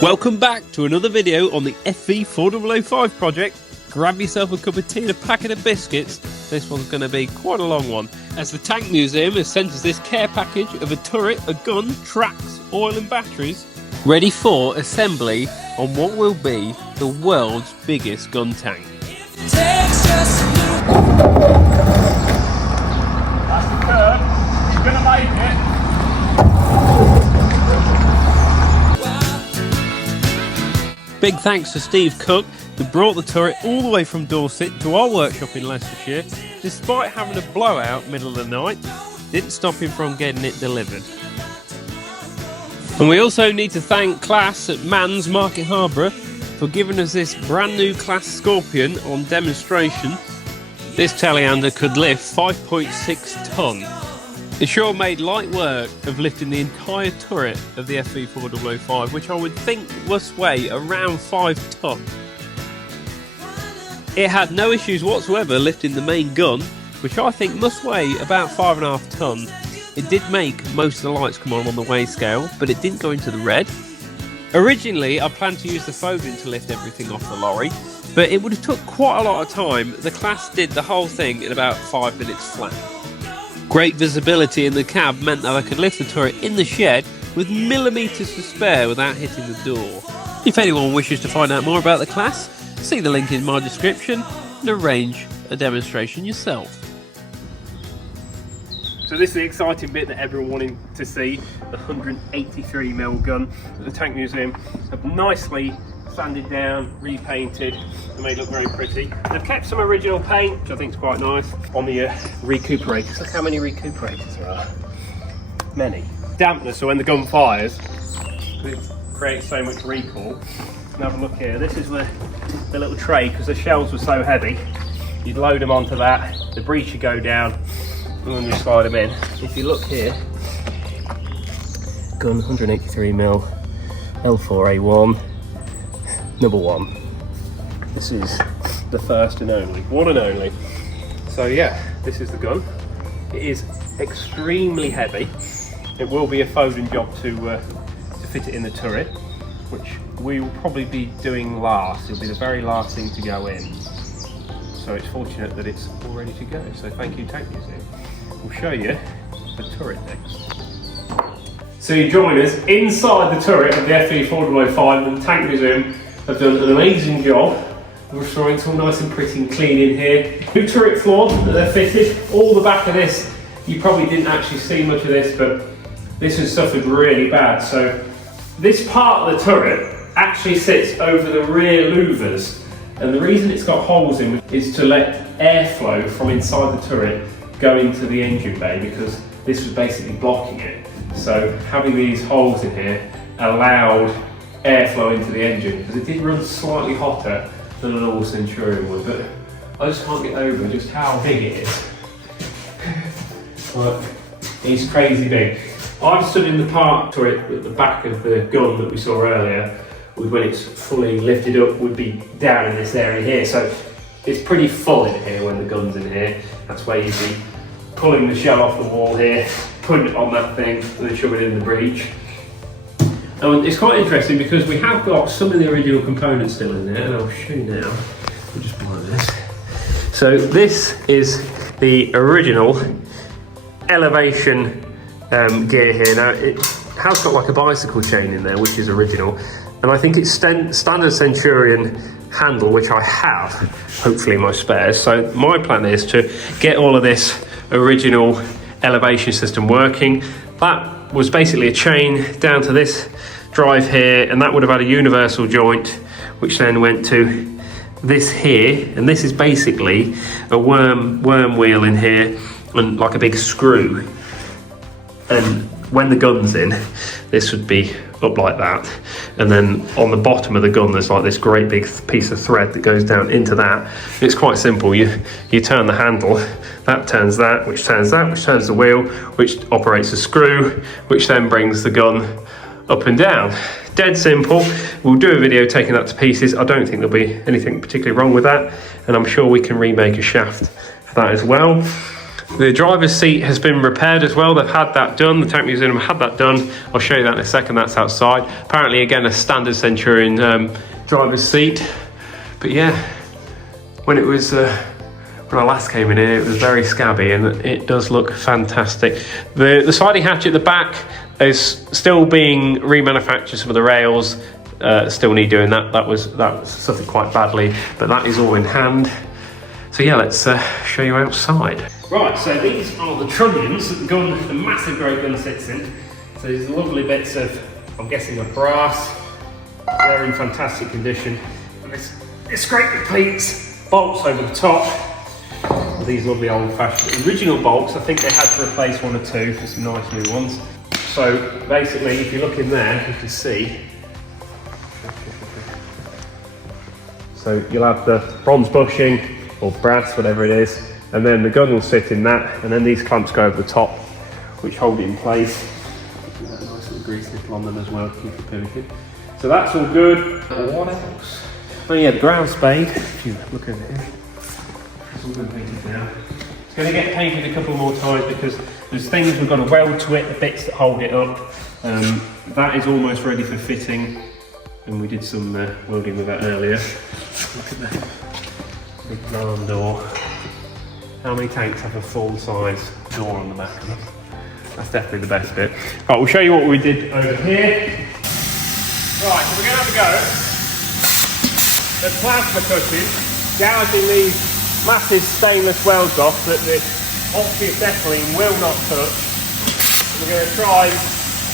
Welcome back to another video on the FV4005 project. Grab yourself a cup of tea and a packet of biscuits. This one's going to be quite a long one, as the Tank Museum has sent us this care package of a turret, a gun, tracks, oil and batteries, ready for assembly on what will be the world's biggest gun tank. That's the curve. You're going to make it. Big thanks to Steve Cook, who brought the turret all the way from Dorset to our workshop in Leicestershire, despite having a blowout middle of the night. Didn't stop him from getting it delivered. And we also need to thank Class at Manns Market Harborough for giving us this brand new Class Scorpion on demonstration. This telehandler could lift 5.6 tonne. It sure made light work of lifting the entire turret of the FV4005, which I would think must weigh around 5 tonne. It had no issues whatsoever lifting the main gun, which I think must weigh about 5.5 tonne. It did make most of the lights come on the weigh scale, but it didn't go into the red. Originally, I planned to use the Foden to lift everything off the lorry, but it would have took quite a lot of time. The Class did the whole thing in about 5 minutes flat. Great visibility in the cab meant that I could lift the turret in the shed with millimetres to spare without hitting the door. If anyone wishes to find out more about the Class, see the link in my description and arrange a demonstration yourself. So this is the exciting bit that everyone wanted to see, the 183mm gun that the Tank Museum have nicely sanded down, repainted, and made look very pretty. They've kept some original paint, which I think is quite nice, on the recuperators. Look how many recuperators there are. Many. Dampness, so when the gun fires, it creates so much recoil. And have a look here. This is the little tray, because the shells were so heavy. You'd load them onto that, the breech would go down, and then you slide them in. If you look here, gun 183mm, L4A1, number 1. This is the first and only, one and only. So yeah, this is the gun. It is extremely heavy. It will be a Foden job to fit it in the turret, which we will probably be doing last. It'll be the very last thing to go in. So it's fortunate that it's all ready to go. So thank you, Tank Museum. We'll show you the turret next. So you join us inside the turret of the FV4005, and the Tank Museum have done an amazing job of restoring it's all nice and pretty and clean in here. New turret floor that they're fitted. All the back of this, you probably didn't actually see much of this, but this has suffered really bad. So this part of the turret actually sits over the rear louvers, and the reason it's got holes in is to let airflow from inside the turret go into the engine bay, because this was basically blocking it. So having these holes in here allowed airflow into the engine, because it did run slightly hotter than an all Centurion would, but I just can't get over just how big it is. Look, it's crazy big. I've stood in the park turret at the back of the gun that we saw earlier, when it's fully lifted up would be down in this area here, so it's pretty full in here when the gun's in here. That's where you'd be pulling the shell off the wall here, putting it on that thing, and then shoving it in the breech. And it's quite interesting because we have got some of the original components still in there, and I'll show you now. We'll just blow this. So this is the original elevation gear here. Now it has got like a bicycle chain in there, which is original, and I think it's standard Centurion handle, which I have, hopefully in my spares. So my plan is to get all of this original elevation system working. That was basically a chain down to this drive here, and that would have had a universal joint, which then went to this here, and this is basically a worm wheel in here and like a big screw. And when the gun's in, this would be up like that, and then on the bottom of the gun there's like this great big piece of thread that goes down into that. It's quite simple. You turn the handle, that turns that, which turns the wheel, which operates a screw, which then brings the gun up and down. Dead simple. We'll do a video taking that to pieces. I don't think there'll be anything particularly wrong with that, and I'm sure we can remake a shaft for that as well. The driver's seat has been repaired as well. They've had that done. The Tank Museum had that done. I'll show you that in a second. That's outside. Apparently, again, a standard Centurion driver's seat. But yeah, when I last came in here, it was very scabby, and it does look fantastic. The sliding hatch at the back is still being remanufactured. Some of the rails still need doing that. That was suffered quite badly, but that is all in hand. So yeah, let's show you outside. Right, so these are the trunnions that the massive great gun sits in. So these lovely bits of, I'm guessing, of brass. They're in fantastic condition. And this great big pleats, bolts over the top. These lovely old-fashioned original bolts. I think they had to replace one or two for some nice new ones. So basically, if you look in there, you can see. So you'll have the bronze bushing, or brass, whatever it is, and then the gun will sit in that, and then these clamps go over the top, which hold it in place. That nice little grease nipple on them as well, keep it pivoted. So that's all good. What else? Oh yeah, the ground spade. If you look over here, it's all been painted now. It's going to get painted a couple more times because there's things we've got to weld to it, the bits that hold it up. That is almost ready for fitting, and we did some welding with that earlier. Look at that. Big barn door. How many tanks have a full-size door on the back of them? That's definitely the best bit. Right, we'll show you what we did over here. Right, so we're going to have a go. The plasma cutting, gouging these massive stainless welds off that the oxyacetylene will not touch. We're going to try and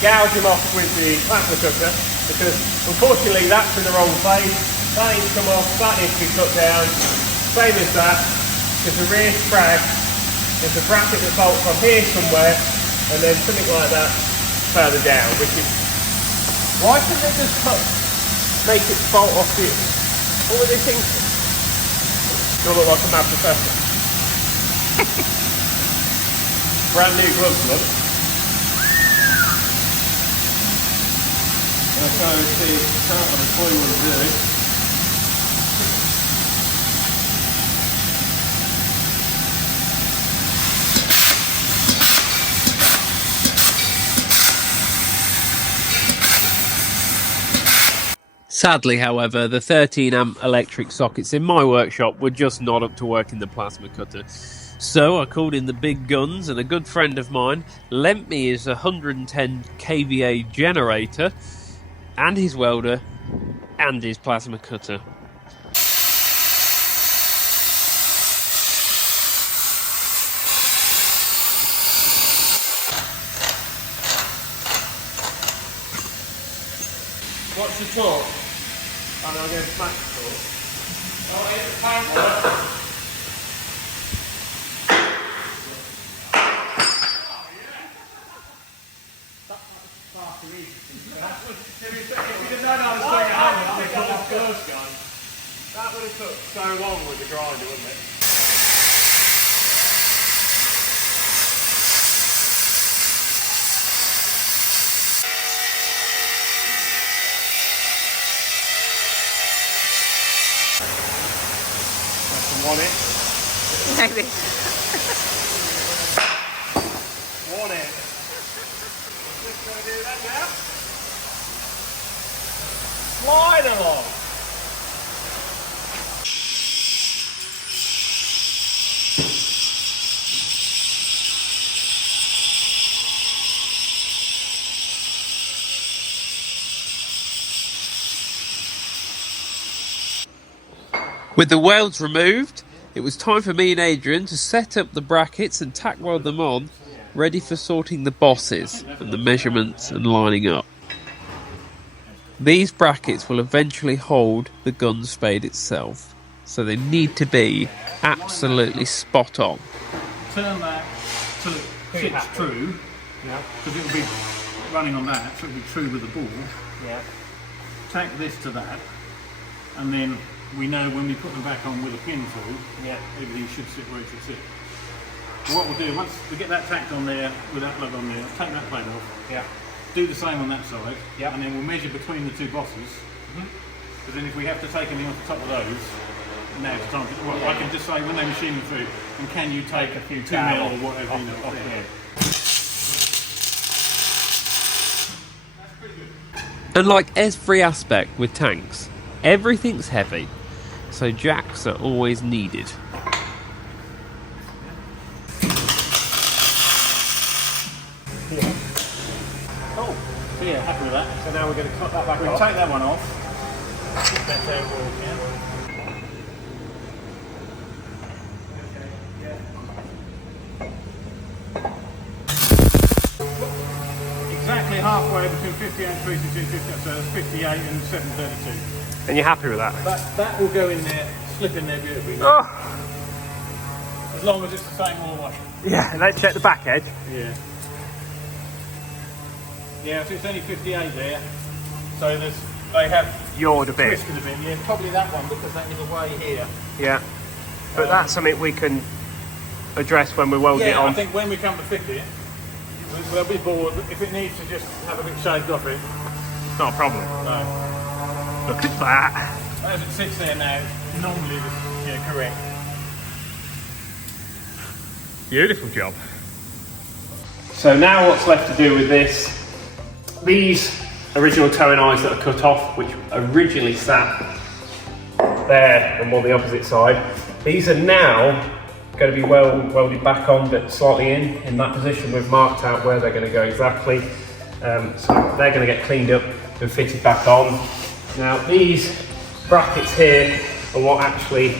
gouge them off with the plasma cutter because unfortunately that's in the wrong place. That needs to come off, that needs to be cut down. Same as that, there's a rear sprag, there's a bracket that bolts from here somewhere, and then something like that further down, which is, why couldn't they just make it bolt off the, what were they thinking? You'll look like a mad professor. Brand new gloves, look. I'll try and see, can't have a clue what to do. Sadly, however, the 13 amp electric sockets in my workshop were just not up to working the plasma cutter. So I called in the big guns, and a good friend of mine lent me his 110 kVA generator and his welder and his plasma cutter. What's your torque? And I'm going to smash the torque. Oh, it's a pound work. That would have took so long with the grinder, wouldn't it? Want it? Maybe. Want it? Just going to do that now. Slide along. With the welds removed, it was time for me and Adrian to set up the brackets and tack weld them on, ready for sorting the bosses and the measurements and lining up. These brackets will eventually hold the gun spade itself, so they need to be absolutely spot on. Turn that so it fits true, because it will be running on that, so it will be true with the ball. Yeah. Tack this to that, and then we know when we put them back on with a pin through, everything should sit where it should sit. So what we'll do, once we get that tacked on there, with that plug on there, take that plate off, do the same on that side, and then we'll measure between the two bosses, because then if we have to take anything off the top of those, now it's time to, well, I can just say when they machine the food, and can you take a few 2 mil or whatever, you know, off there. And like every aspect with tanks, everything's heavy, so jacks are always needed. Cool. So yeah, happy with that. So now we're going to cut that back We'll off. take that one off. That's how it works, yeah. Exactly halfway between 58 and 362, so that's 58 and 732. And you're happy with that? That will go in there, slip in there beautifully. Oh! As long as it's the same all wash. Yeah, let's check the back edge. Yeah. Yeah, so it's only 58 there. So they have Yawed a bit. twisted a bit. Yeah, probably that one because that is away here. Yeah. But that's something we can address when we're welding it Yeah, on. I think when we come to fit it, we'll be bored. If it needs to just have a bit shaved off it, It's not a problem. no. Look at that. As it sits there now, normally, yeah, correct. Beautiful job. So now what's left to do with this, these original towing eyes that are cut off, which originally sat there and on the opposite side, these are now going to be welded back on, but slightly in that position. We've marked out where they're going to go exactly. So they're going to get cleaned up and fitted back on. Now these brackets here are what actually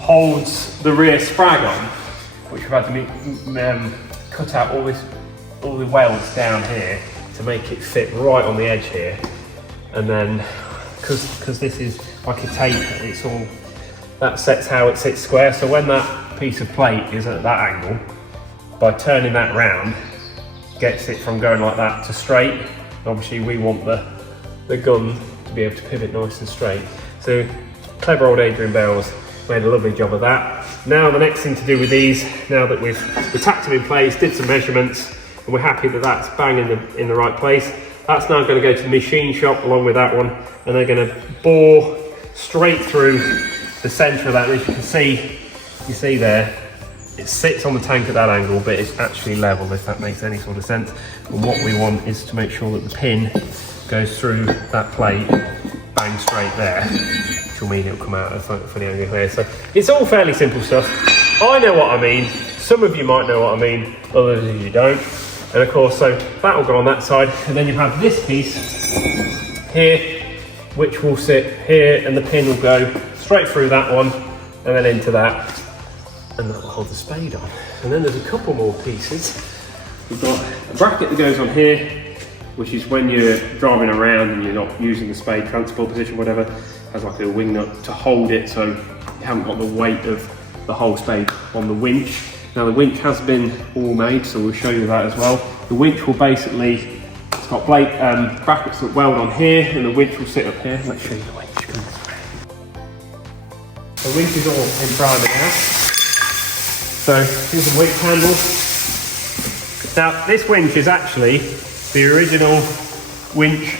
holds the rear sprag on, which we've had to cut out all the welds down here to make it fit right on the edge here. And then because this is like a tape, it's all that sets how it sits square. So when that piece of plate is at that angle, by turning that round, gets it from going like that to straight. Obviously we want the gun to be able to pivot nice and straight. So clever old Adrian Bell's made a lovely job of that. Now the next thing to do with these, now that we've tacked them in place, did some measurements, and we're happy that that's bang in the right place, that's now going to go to the machine shop along with that one, and they're going to bore straight through the centre of that. And as you can see, there, it sits on the tank at that angle, but it's actually level, if that makes any sort of sense. And what we want is to make sure that the pin goes through that plate, bang straight there, which will mean it'll come out at a funny angle here. So it's all fairly simple stuff. I know what I mean, some of you might know what I mean, others of you don't. And of course, so that will go on that side, and then you have this piece here, which will sit here, and the pin will go straight through that one, and then into that, and that will hold the spade on. And then there's a couple more pieces. We've got a bracket that goes on here, which is when you're driving around and you're not using the spade transport position, whatever, has like a wing nut to hold it, so you haven't got the weight of the whole spade on the winch. Now the winch has been all made, so we'll show you that as well. The winch will basically, it's got brackets that weld on here, and the winch will sit up here. Let's show you the winch. Come this way. The winch is all in primer now. So here's the winch handle. Now this winch is actually the original winch,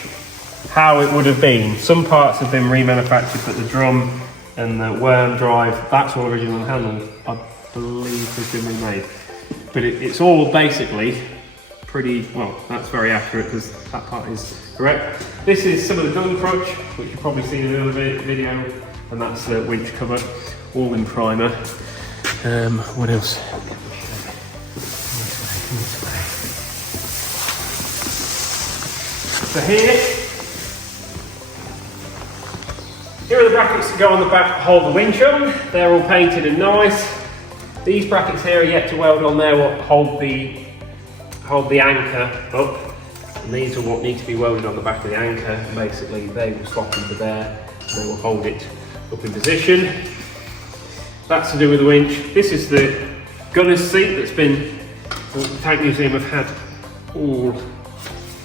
how it would have been. Some parts have been remanufactured, but the drum and the worm drive, that's all original handle, I believe has been remade. But it's all basically pretty, well, that's very accurate because that part is correct. This is some of the gun crutch, which you've probably seen in another video, and that's the winch cover, all in primer. What else? So here are the brackets that go on the back to hold the winch on. They're all painted and nice. These brackets here are yet to weld on there, what hold the anchor up. And these are what need to be welded on the back of the anchor. And basically they will slot into there and they will hold it up in position. That's to do with the winch. This is the gunner's seat that's been, the Tank Museum have had all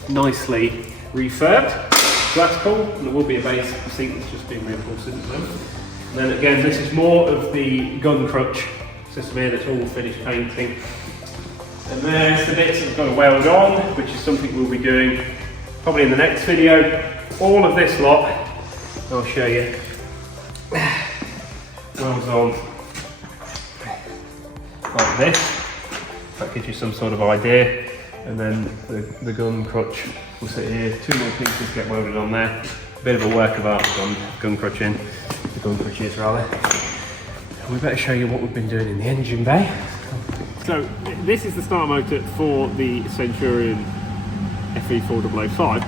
nicely refurbed. So that's cool. And there will be a base seat that's just been reinforced at the moment. And then again, this is more of the gun crutch system here that's all finished painting. And there's the bits that we've got to weld on, which is something we'll be doing probably in the next video. All of this lot, I'll show you. welds on like this. That gives you some sort of idea. And then the gun crutch will sit here. 2 more pieces get welded on there. A bit of a work of art on gun crutching. The gun crutches rather. And we better show you what we've been doing in the engine bay. So this is the start motor for the Centurion FV4005.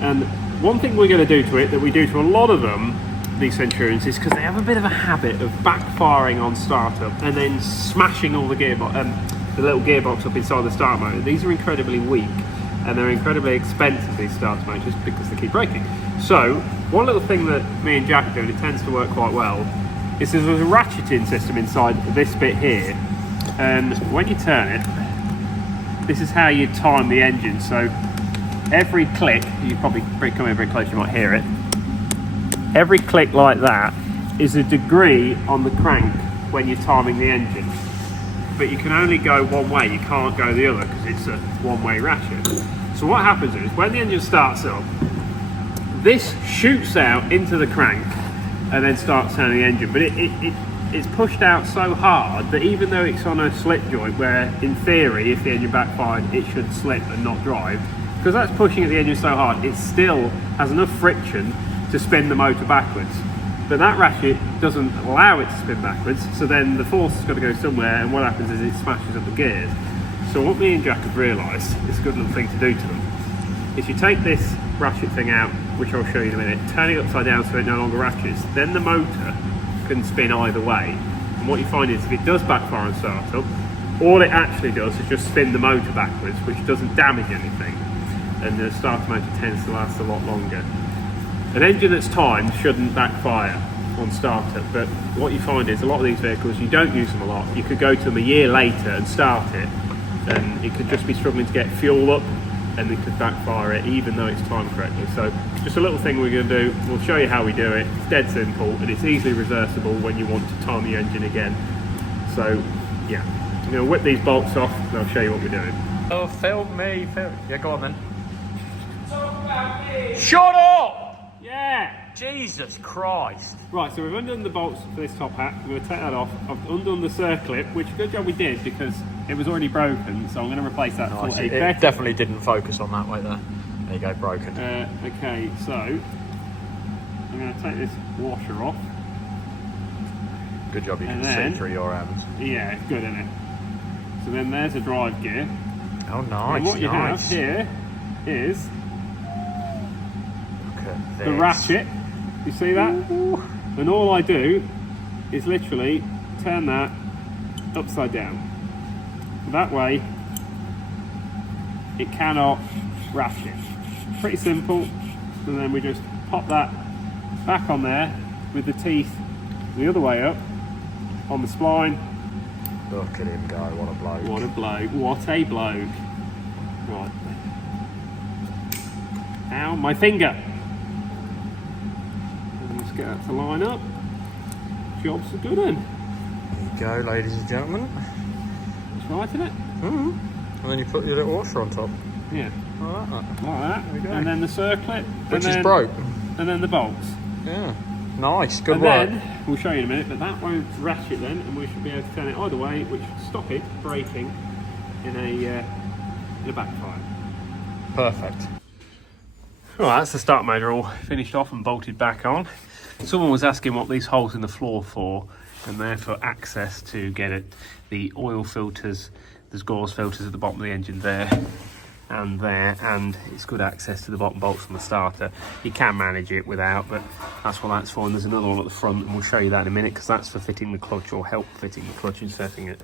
And one thing we're going to do to it that we do to a lot of them, these Centurions, is because they have a bit of a habit of backfiring on startup and then smashing all the the little gearbox up inside the start motor. These are incredibly weak and they're incredibly expensive, these starter motors, because they keep breaking. So one little thing that me and Jack do, and it tends to work quite well, is there's a ratcheting system inside this bit here, and when you turn it, this is how you time the engine. So every click, you probably come in very close, you might hear it. Every click like that is a degree on the crank when you're timing the engine. But you can only go one way, you can't go the other because it's a one-way ratchet. So what happens is, when the engine starts up, this shoots out into the crank and then starts turning the engine. But it's pushed out so hard that even though it's on a slip joint, where in theory, if the engine backfired, it should slip and not drive, because that's pushing at the engine so hard, it still has enough friction to spin the motor backwards. But that ratchet doesn't allow it to spin backwards, so then the force has got to go somewhere, and what happens is it smashes up the gears. So what me and Jack have realised, it's a good little thing to do to them, is you take this ratchet thing out, which I'll show you in a minute, turn it upside down so it no longer ratchets, then the motor can spin either way. And what you find is, if it does backfire on startup, all it actually does is just spin the motor backwards, which doesn't damage anything, and the starter motor tends to last a lot longer. An engine that's timed shouldn't backfire on startup, but what you find is a lot of these vehicles, you don't use them a lot. You could go to them a year later and start it, and it could just be struggling to get fuel up, and it could backfire it even though it's timed correctly. So just a little thing we're going to do, we'll show you how we do it. It's dead simple, and it's easily reversible when you want to time the engine again. So yeah, I'm going to whip these bolts off and I'll show you what we're doing. Oh, film me, film. Yeah, go on then. Talk about me. Shut up! Yeah! Jesus Christ. Right, so we've undone the bolts for this top hat. I'm going to take that off. I've undone the circlip, which good job we did because it was already broken, so I'm going to replace that Nice. for a It better... definitely didn't focus on that way there. There you go, broken. Okay, so I'm going to take this washer off. Good job you And can then- see through your hands. Yeah, it's good, isn't it? So then there's a drive gear. Oh, nice. And what you nice. have here is Look at this. the ratchet. You see that? Ooh. And all I do is literally turn that upside down. That way it cannot ratchet. Pretty simple. And then we just pop that back on there with the teeth the other way up on the spline. Look at him go, what a bloke. What a bloke. What a bloke. Right. Ow, my finger. Let's get that to line up. Job's a good one. There you go, ladies and gentlemen. It's right, isn't it? And then you put your little washer on top. Yeah. Like that. Like that. There we go. And then the circlip. Which and is then, broke. And then the bolts. Yeah. Nice, good And work. then, we'll show you in a minute, but that won't ratchet then, and we should be able to turn it either way, which should stop it breaking in a backfire. Perfect. Right, that's the start motor all finished off and bolted back on. Someone was asking what these holes in the floor for, and they're for access to get it. The oil filters, there's gauze filters at the bottom of the engine there, and it's good access to the bottom bolts from the starter. You can manage it without, but that's what that's for. And there's another one at the front, and we'll show you that in a minute, because that's for fitting the clutch, or help fitting the clutch and setting it.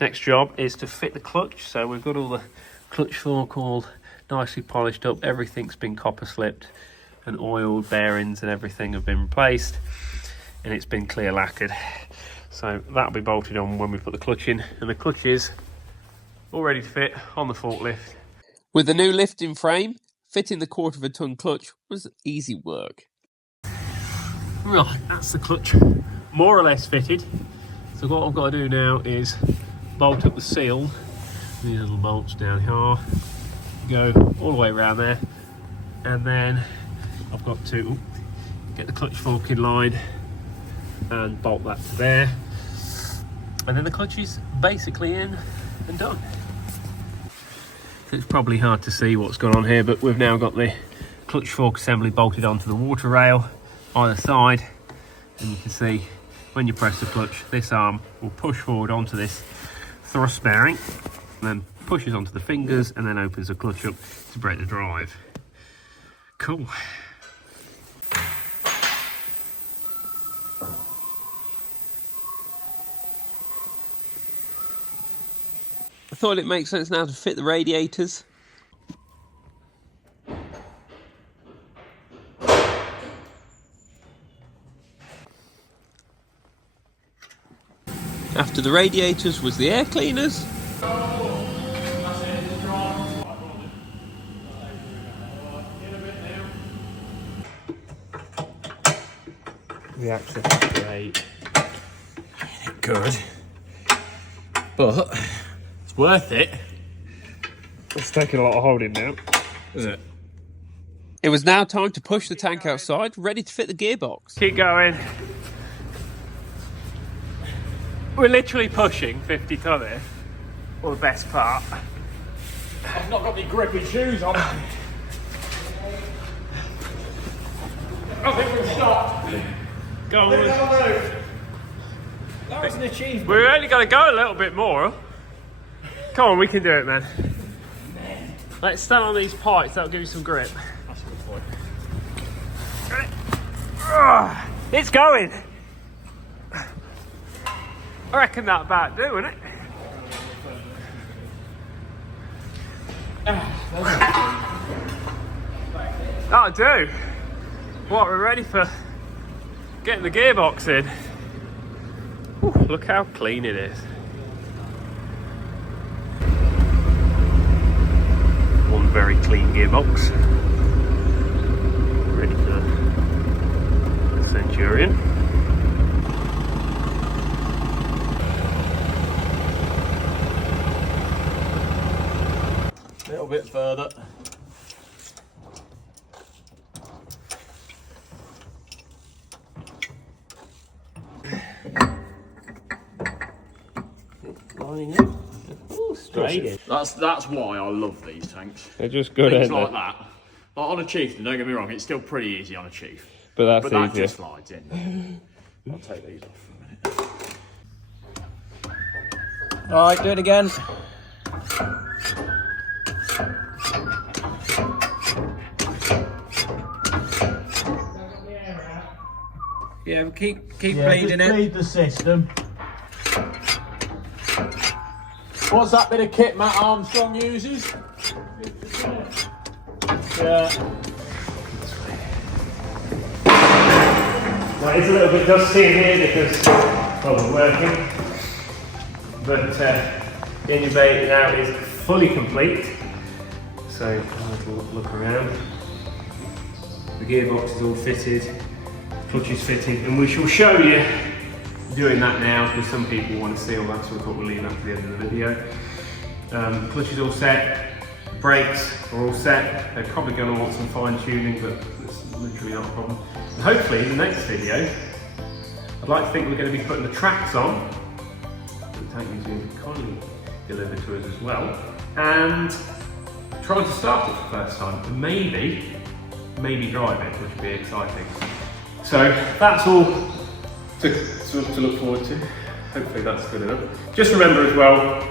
Next job is to fit the clutch. So we've got all the clutch fork all nicely polished up, everything's been copper slipped and oiled, bearings and everything have been replaced, and it's been clear lacquered. So that'll be bolted on when we put the clutch in, and the clutch is all ready to fit on the forklift. With the new lifting frame, fitting the 1/4 ton clutch was easy work. Right, that's the clutch more or less fitted. So what I've got to do now is bolt up the seal. These little bolts down here go all the way around there, and then I've got to get the clutch fork in line and bolt that to there. And then the clutch is basically in and done. It's probably hard to see what's going on here, but we've now got the clutch fork assembly bolted onto the water rail either side, and you can see when you press the clutch, this arm will push forward onto this thrust bearing, and then pushes onto the fingers, and then opens the clutch up to brake the drive. Cool. I thought it makes sense now to fit the radiators. After the radiators was the air cleaners. The access is great. Good. But it's worth it. It's taking a lot of holding now, isn't it? It was now time to push the tank outside, ready to fit the gearbox. Keep going. We're literally pushing 50 tonne here, or the best part. I've not got any grippy shoes on. I think we've stopped. Go on. That was an achievement. We're only going to go a little bit more. Come on, we can do it, man. Let's stand on these pipes, that'll give you some grip. That's a good point. It's going. I reckon that about do, isn't it? That'll do. What, we're ready for getting the gearbox in. Ooh, look how clean it is. One very clean gearbox. Ready for the Centurion. A little bit further. Lining up. Ooh, straight in. That's why I love these tanks. They're just good, Things aren't like that. Like on a Chieftain, don't get me wrong, it's still pretty easy on a Chief. But that's But that easier. just slides in. I'll take these off for a minute. Alright, do it again. Yeah, but keep bleeding it. Bleed the system. What's that bit of kit Matt Armstrong uses? Yeah. Now it's a little bit dusty in here because well, we're working, but the engine bay now is fully complete. So a little look around. The gearbox is all fitted, clutch is fitted, and we shall show you doing that now because some people want to see all that, so we thought we'll leave that to the end of the video. Clutch is all set, brakes are all set. They're probably going to want some fine tuning, but it's literally not a problem. And hopefully in the next video, I'd like to think we're going to be putting the tracks on. The tank museum kindly delivered to us as well, and trying to start it for the first time, and maybe drive it, which would be exciting. So that's all to look forward to. Hopefully that's good enough. Just remember as well,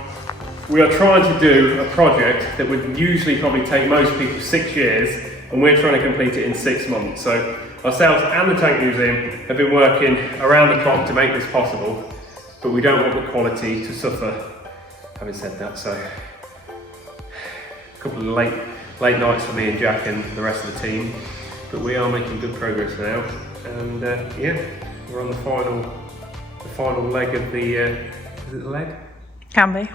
we are trying to do a project that would usually probably take most people 6 years, and we're trying to complete it in 6 months. So ourselves and the Tank Museum have been working around the clock to make this possible, but we don't want the quality to suffer, having said that. So a couple of late nights for me and Jack and the rest of the team, but we are making good progress now, and yeah, we're on the final leg of the is it the leg? Can be.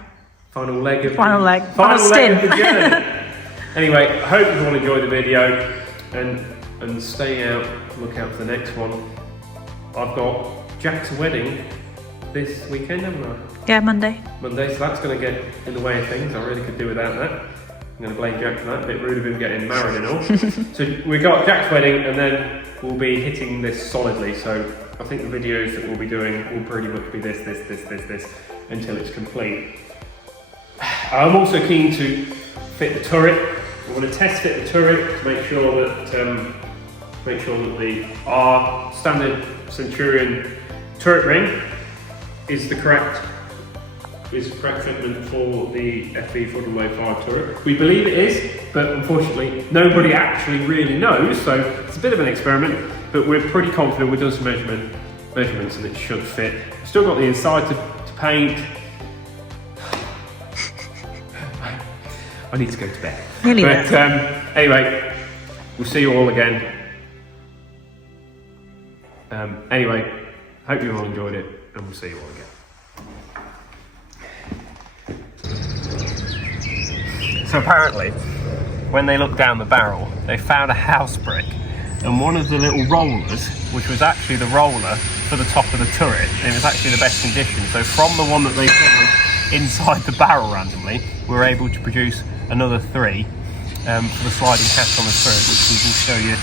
Final leg of Final the, leg. Final leg Stint. of the journey. Anyway, I hope everyone enjoyed the video, and stay out, look out for the next one. I've got Jack's wedding this weekend, haven't I? Yeah, Monday. Monday, so that's going to get in the way of things. I really could do without that. I'm going to blame Jack for that. A bit rude of him getting married and all. So we got Jack's wedding, and then we'll be hitting this solidly. So I think the videos that we'll be doing will pretty much be this until it's complete. I'm also keen to fit the turret. I want to test fit the turret to make sure that our standard Centurion turret ring is the correct fitment for the FV4005 turret. We believe it is, but unfortunately nobody actually really knows, so it's a bit of an experiment, but we're pretty confident we've done some measurements and it should fit. Still got the inside to paint. I need to go to bed. But anyway, we'll see you all again. Anyway, hope you all enjoyed it, and we'll see you all again. So apparently, when they looked down the barrel, they found a house brick, and one of the little rollers, which was actually the roller for the top of the turret, and it was actually the best condition. So from the one that they found inside the barrel randomly, we were able to produce another 3 for the sliding catch on the turret, which we will show you.